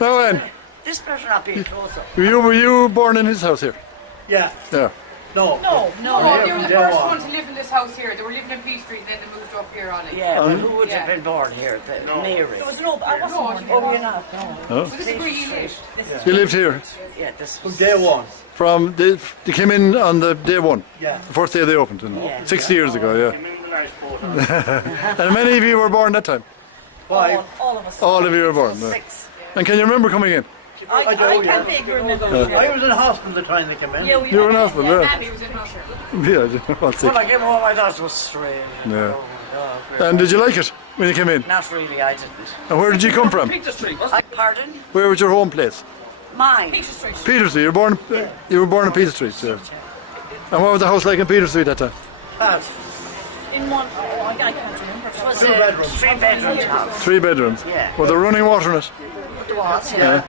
Now then, This better not be closer. were you born in his house here? Yeah. Yeah. No. No, they were the Day first one. one to live in this house here. They were living in P Street and then they moved up here on it. Yeah, but who would have been born here? Mary. There was no, I wasn't born here. Oh, you're not. No. So this is where you lived. You lived here Yeah, this From was. day one. from they came in on the day one. Yeah. The first day they opened, Yeah. 60 years ago. Yeah. And many of you were born that time. Five. All of us. All of you were born. Yeah. 6. And can you remember coming in? I do, can't think remember. I was in hospital the time they came in. Yeah, we You were in hospital, yeah. Andy was in hospital. Yeah, what's When it? I came home, I thought it was strange. Yeah. Oh, God. And did you like it when you came in? Not really, I didn't. And where did you come from? Pardon? Where was your home place? Mine. Peter Street. Peter Street. You were born in Peter Street. Yeah. And what was the house like in Peter Street that time? Pass. In one, I can't remember. It was 2 a bedrooms. 3-bedroom house. 3 bedrooms. Yeah. With there running water in it? It was, Yeah.